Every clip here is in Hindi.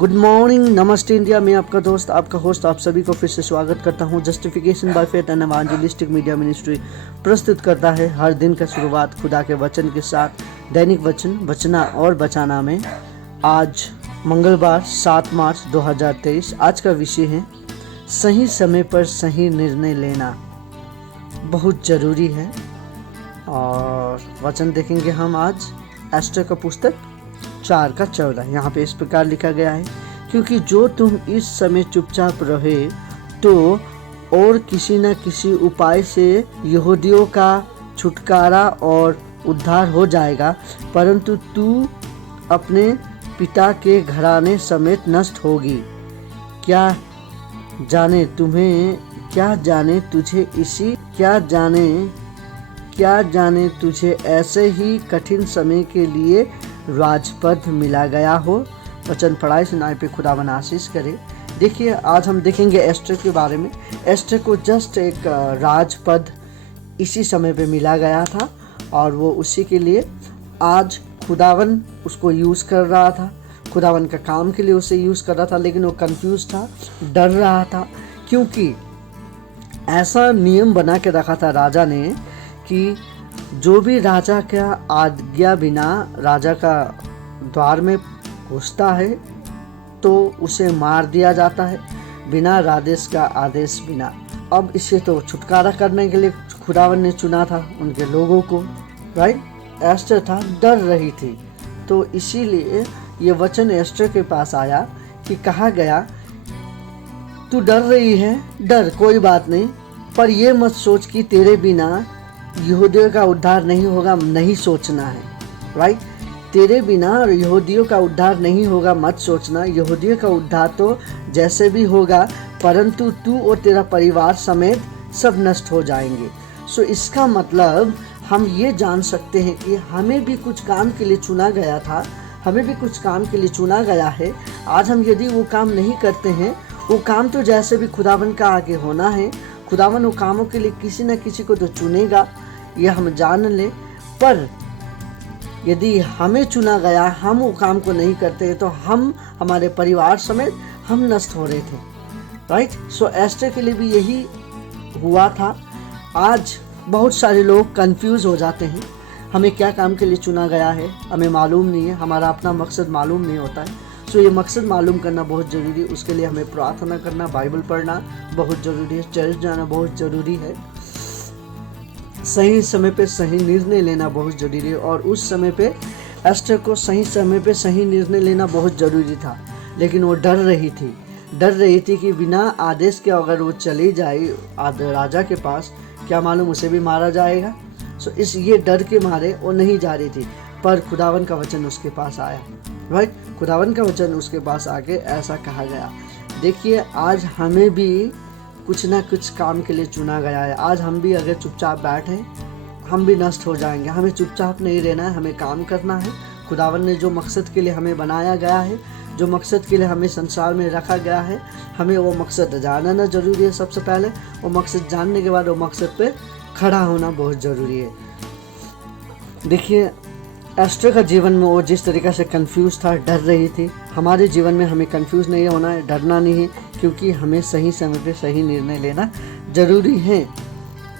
गुड मॉर्निंग, नमस्ते इंडिया। मैं आपका दोस्त, आपका होस्ट, आप सभी को फिर से स्वागत करता हूं। Justification by faith and evangelistic media ministry प्रस्तुत करता है हर दिन का शुरुआत खुदा के वचन के साथ। दैनिक वचन बचना और बचाना में आज मंगलवार 7 मार्च 2023। आज का विषय है सही समय पर सही निर्णय लेना बहुत ज़रूरी है। और वचन देखेंगे हम आज एस्टर का पुस्तक 4:14। यहाँ पे इस प्रकार लिखा गया है, क्योंकि जो तुम इस समय चुपचाप रहे तो और किसी न किसी उपाय से यहूदियों का छुटकारा और उद्धार हो जाएगा, परंतु तू अपने पिता के घराने समेत नष्ट होगी। क्या जाने तुझे ऐसे ही कठिन समय के लिए राजपद मिला गया हो। वचन पढ़ाई सुनाई पे खुदावन आशीष करे। देखिए, आज हम देखेंगे एस्टर के बारे में। एस्टर को जस्ट एक राजपद इसी समय पे मिला गया था और वो उसी के लिए आज खुदावन उसको यूज़ कर रहा था, खुदावन का काम के लिए उसे यूज़ कर रहा था। लेकिन वो कंफ्यूज था, डर रहा था, क्योंकि ऐसा नियम बना के रखा था राजा ने कि जो भी राजा का आज्ञा बिना राजा का द्वार में घुसता है तो उसे मार दिया जाता है, बिना राजेश का आदेश बिना। अब इसे तो छुटकारा करने के लिए खुदावन ने चुना था उनके लोगों को, राइट। एस्टर था, डर रही थी, तो इसीलिए ये वचन एस्टर के पास आया कि कहा गया, तू डर रही है, डर, कोई बात नहीं, पर ये मत सोच कि तेरे बिना यहूदियों का उद्धार नहीं होगा, नहीं सोचना है, राइट। तेरे बिना यहूदियों का उद्धार नहीं होगा मत सोचना। यहूदियों का उद्धार तो जैसे भी होगा, परंतु तू और तेरा परिवार समेत सब नष्ट हो जाएंगे। सो इसका मतलब हम ये जान सकते हैं कि हमें भी कुछ काम के लिए चुना गया था, हमें भी कुछ काम के लिए चुना गया है। आज हम यदि वो काम नहीं करते हैं, वो काम तो जैसे भी खुदावन का आगे होना है, खुदावन वो कामों के लिए किसी न किसी को तो चुनेगा, यह हम जान लें। पर यदि हमें चुना गया, हम वो काम को नहीं करते तो हम, हमारे परिवार समेत हम नष्ट हो रहे थे, राइट। सो एस्टर के लिए भी यही हुआ था। आज बहुत सारे लोग कंफ्यूज हो जाते हैं, हमें क्या काम के लिए चुना गया है हमें मालूम नहीं है, हमारा अपना मकसद मालूम नहीं होता है। सो ये मकसद मालूम करना बहुत ज़रूरी है। उसके लिए हमें प्रार्थना करना, बाइबल पढ़ना बहुत ज़रूरी है, चर्च जाना बहुत ज़रूरी है, सही समय पे सही निर्णय लेना बहुत ज़रूरी है। और उस समय पे एस्टर को सही समय पे सही निर्णय लेना बहुत ज़रूरी था, लेकिन वो डर रही थी कि बिना आदेश के अगर वो चली जाए राजा के पास, क्या मालूम उसे भी मारा जाएगा। सो ये डर के मारे वो नहीं जा रही थी। पर खुदावन का वचन उसके पास आया, राइट। खुदावन का वचन उसके पास आके ऐसा कहा गया। देखिए, आज हमें भी कुछ ना कुछ काम के लिए चुना गया है। आज हम भी अगर चुपचाप बैठे, हम भी नष्ट हो जाएंगे। हमें चुपचाप नहीं रहना है, हमें काम करना है। खुदावन ने जो मकसद के लिए हमें बनाया गया है, जो मकसद के लिए हमें संसार में रखा गया है, हमें वो मकसद जानना ज़रूरी है। सबसे पहले वो मकसद जानने के बाद वो मकसद पे खड़ा होना बहुत ज़रूरी है। देखिए, एस्टर का जीवन में वो जिस तरीक़े से कंफ्यूज था, डर रही थी, हमारे जीवन में हमें कंफ्यूज नहीं होना है, डरना नहीं है, क्योंकि हमें सही समय पे सही निर्णय लेना ज़रूरी है,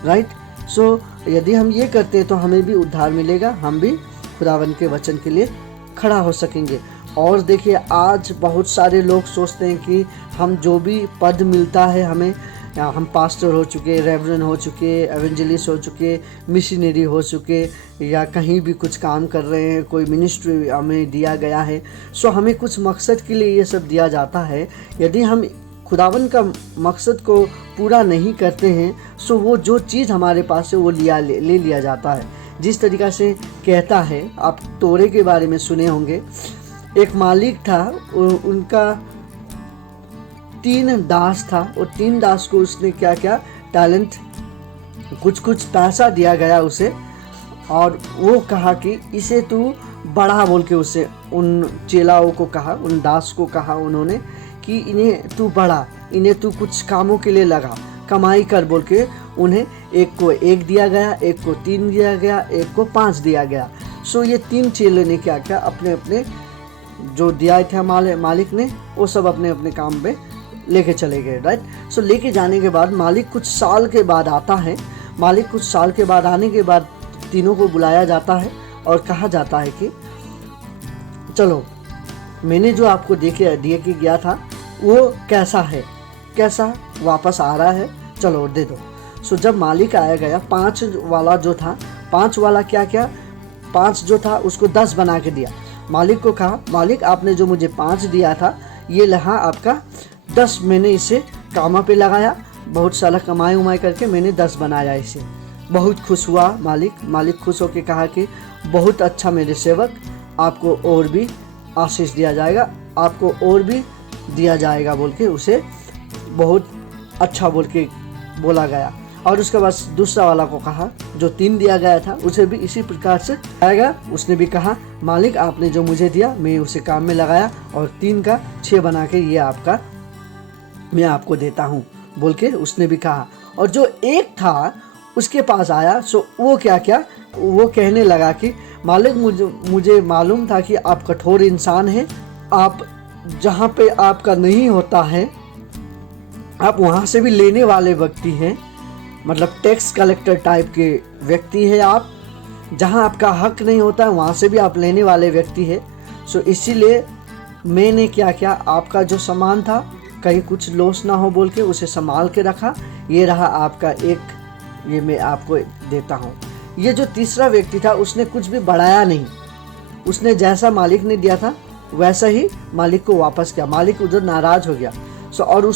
राइट। सो यदि हम ये करते हैं तो हमें भी उद्धार मिलेगा, हम भी खुदावन के वचन के लिए खड़ा हो सकेंगे। और देखिए, आज बहुत सारे लोग सोचते हैं कि हम जो भी पद मिलता है हमें, हम पास्टर हो चुके, रेवरेंड हो चुके, एवेंजलिस्ट हो चुके, मिशनरी हो चुके, या कहीं भी कुछ काम कर रहे हैं, कोई मिनिस्ट्री हमें दिया गया है। सो हमें कुछ मकसद के लिए ये सब दिया जाता है। यदि हम खुदावन का मकसद को पूरा नहीं करते हैं, सो वो जो चीज़ हमारे पास है वो ले लिया जाता है। जिस तरीक़ा से कहता है, आप तोरे के बारे में सुने होंगे, एक मालिक था, उनका 3 दास था, और 3 दास को उसने क्या क्या टैलेंट, कुछ पैसा दिया गया उसे, और वो कहा कि इसे तू बढ़ा बोल के उसे उन चेलाओं को कहा, उन दास को कहा उन्होंने कि इन्हें तू बढ़ा, इन्हें तू कुछ कामों के लिए लगा, कमाई कर बोल के उन्हें एक को 1 दिया गया, एक को 3 दिया गया, एक को 5 दिया गया। सो ये 3 चेलों ने क्या क्या अपने अपने जो दिया था मालिक ने, वो सब अपने अपने काम पे लेके चले गए, राइट। सो लेके जाने के बाद मालिक कुछ साल के बाद आता है। मालिक कुछ साल के बाद आने के बाद तीनों को बुलाया जाता है और कहा जाता है कि चलो, मैंने जो आपको दिए के गया था वो कैसा है, कैसा वापस आ रहा है, चलो दे दो। सो जब मालिक आया गया, 5 वाला जो था, 5 वाला क्या क्या, 5 जो था उसको 10 बना के दिया। मालिक को कहा, मालिक आपने जो मुझे 5 दिया था, ये लहा आपका 10, मैंने इसे कामा पे लगाया, बहुत सारा कमाई उमाई करके मैंने 10 बनाया इसे। बहुत खुश हुआ मालिक खुश होकर कहा कि बहुत अच्छा मेरे सेवक, आपको और भी आशीष दिया जाएगा, आपको और भी दिया जाएगा बोल के उसे बहुत अच्छा बोल के बोला गया। और उसके बाद दूसरा वाला को कहा, जो 3 दिया गया था, उसे भी इसी प्रकार से आएगा। उसने भी कहा, मालिक आपने जो मुझे दिया मैं उसे काम में लगाया और 3 का 6 बना के ये आपका मैं आपको देता हूँ बोल के उसने भी कहा। और जो 1 था उसके पास आया, सो वो क्या वो कहने लगा कि मालिक मुझे मालूम था कि आप कठोर इंसान हैं, आप जहाँ पे आपका नहीं होता है आप वहाँ से भी लेने वाले व्यक्ति हैं, मतलब टैक्स कलेक्टर टाइप के व्यक्ति है आप, जहाँ आपका हक नहीं होता है वहाँ से भी आप लेने वाले व्यक्ति है। सो इसीलिए मैंने क्या किया, आपका जो सामान था कहीं कुछ लॉस ना हो बोल के उसे संभाल के रखा, ये रहा आपका 1, ये मैं आपको देता हूँ। ये जो तीसरा व्यक्ति था उसने कुछ भी बढ़ाया नहीं, उसने जैसा मालिक ने दिया था वैसा ही मालिक को वापस किया। मालिक उधर नाराज हो गया। सो और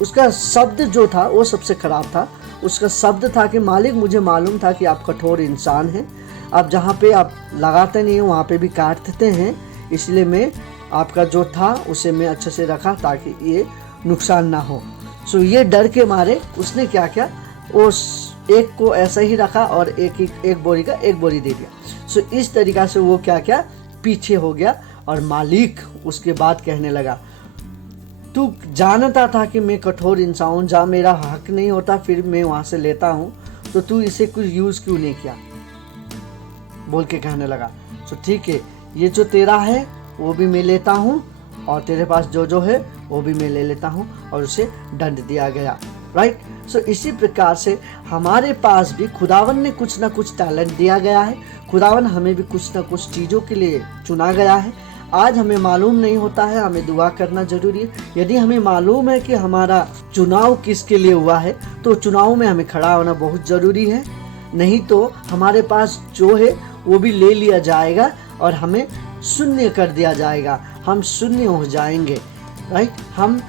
उसका शब्द जो था वो सबसे खराब था। उसका शब्द था कि मालिक मुझे मालूम था कि आप कठोर इंसान हैं, आप जहाँ पे आप लगाते नहीं हैं वहाँ पे भी काट देते हैं, इसलिए मैं आपका जो था उसे मैं अच्छे से रखा ताकि ये नुकसान ना हो। सो ये डर के मारे उसने क्या किया, उस 1 को ऐसा ही रखा और एक बोरी का 1 बोरी दे दिया। सो इस तरीक़ा से वो क्या पीछे हो गया। और मालिक उसके बाद कहने लगा, तू जानता था कि मैं कठोर इंसान हूँ, जहाँ मेरा हक नहीं होता फिर मैं वहाँ से लेता हूँ, तो तू इसे कुछ यूज़ क्यों नहीं किया बोल के कहने लगा। तो ठीक है, ये जो तेरा है वो भी मैं लेता हूँ और तेरे पास जो है वो भी मैं ले लेता हूँ, और उसे दंड दिया गया, राइट। सो इसी प्रकार से हमारे पास भी खुदावन ने कुछ ना कुछ टैलेंट दिया गया है, खुदावन हमें भी कुछ ना कुछ चीज़ों के लिए चुना गया है। आज हमें मालूम नहीं होता है, हमें दुआ करना जरूरी है। यदि हमें मालूम है कि हमारा चुनाव किसके लिए हुआ है तो चुनाव में हमें खड़ा होना बहुत ज़रूरी है, नहीं तो हमारे पास जो है वो भी ले लिया जाएगा और हमें शून्य कर दिया जाएगा, हम शून्य हो जाएंगे, राइट। हम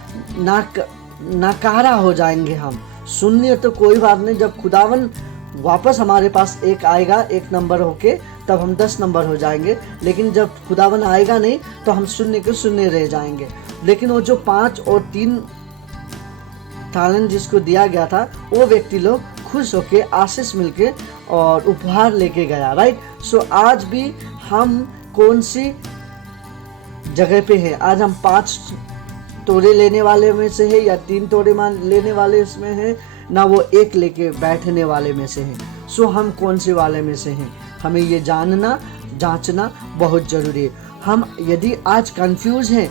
नाकारा हो जाएंगे। हम शून्य तो कोई बात नहीं, जब खुदावन वापस हमारे पास आएगा 1 नंबर होके, तब हम 10 नंबर हो जाएंगे, लेकिन जब खुदावन आएगा नहीं तो हम शून्य के शून्य रह जाएंगे। लेकिन वो जो 5 और 3 टैलेंट जिसको दिया गया था वो व्यक्ति लोग खुश होके आशीष मिलके और उपहार लेके गया, राइट। सो आज भी हम कौन सी जगह पे है? आज हम 5 तोड़े लेने वाले में से है या 3 तोड़े लेने वाले इसमें है, ना वो 1 लेके बैठने वाले में से है। सो हम कौन से वाले में से हैं, हमें ये जानना जांचना बहुत ज़रूरी है। हम यदि आज कंफ्यूज हैं,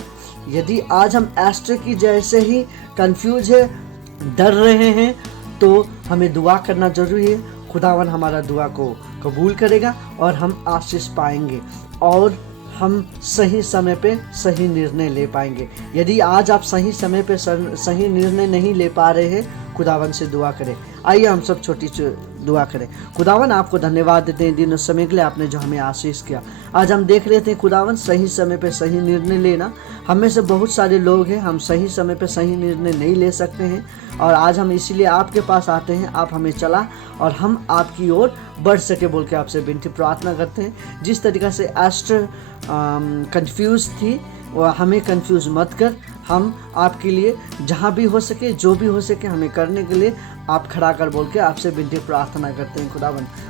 यदि आज हम एस्टर की जैसे ही कंफ्यूज है, डर रहे हैं, तो हमें दुआ करना जरूरी है। खुदावन हमारा दुआ को कबूल करेगा और हम आशीष पाएंगे और हम सही समय पे सही निर्णय ले पाएंगे। यदि आज आप सही समय पे सही निर्णय नहीं ले पा रहे हैं, खुदावन से दुआ करें। आइए हम सब छोटी दुआ करें। खुदावन आपको धन्यवाद देते हैं दिन और समय के लिए, आपने जो हमें आशीष किया। आज हम देख रहे थे खुदावन सही समय पे सही निर्णय लेना, हमें से बहुत सारे लोग हैं हम सही समय पे सही निर्णय नहीं ले सकते हैं, और आज हम इसीलिए आपके पास आते हैं, आप हमें चला और हम आपकी ओर बढ़ सके बोल के आपसे विनती प्रार्थना करते हैं। जिस तरीक़ा से एस्टर कंफ्यूज थी, वह हमें कंफ्यूज मत कर, हम आपके लिए जहाँ भी हो सके जो भी हो सके हमें करने के लिए आप खड़ा कर बोल के आपसे विनती प्रार्थना करते हैं।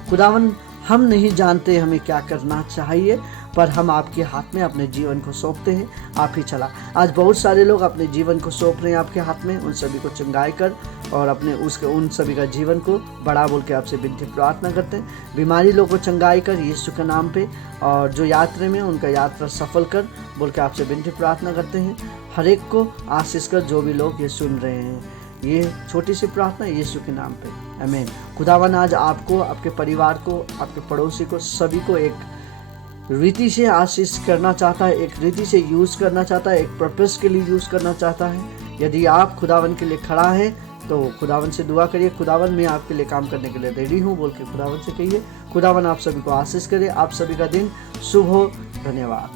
खुदावन हम नहीं जानते हमें क्या करना चाहिए, पर हम आपके हाथ में अपने जीवन को सौंपते हैं, आप ही चला। आज बहुत सारे लोग अपने जीवन को सौंप रहे हैं आपके हाथ में, उन सभी को चंगाई कर और उन सभी का जीवन को बड़ा बोल के आपसे विनती प्रार्थना करते हैं। बीमारी लोग को चंगाई कर यीशु के नाम पे, और जो यात्रा में उनका यात्रा सफल कर बोल के आपसे विनती प्रार्थना करते हैं। हर एक को आशीष कर जो भी लोग ये सुन रहे हैं, ये छोटी सी प्रार्थना यीशु के नाम पे, आमीन। खुदावन आज आपको, आपके परिवार को, आपके पड़ोसी को, सभी को एक रीति से आशीष करना चाहता है, एक रीति से यूज़ करना चाहता है, एक पर्पस के लिए यूज़ करना चाहता है। यदि आप खुदावन के लिए खड़ा है तो खुदावन से दुआ करिए, खुदावन मैं आपके लिए काम करने के लिए रेडी हूँ बोल के खुदावन से कहिए। खुदावन आप सभी को आशीष करे, आप सभी का दिन शुभ हो। धन्यवाद।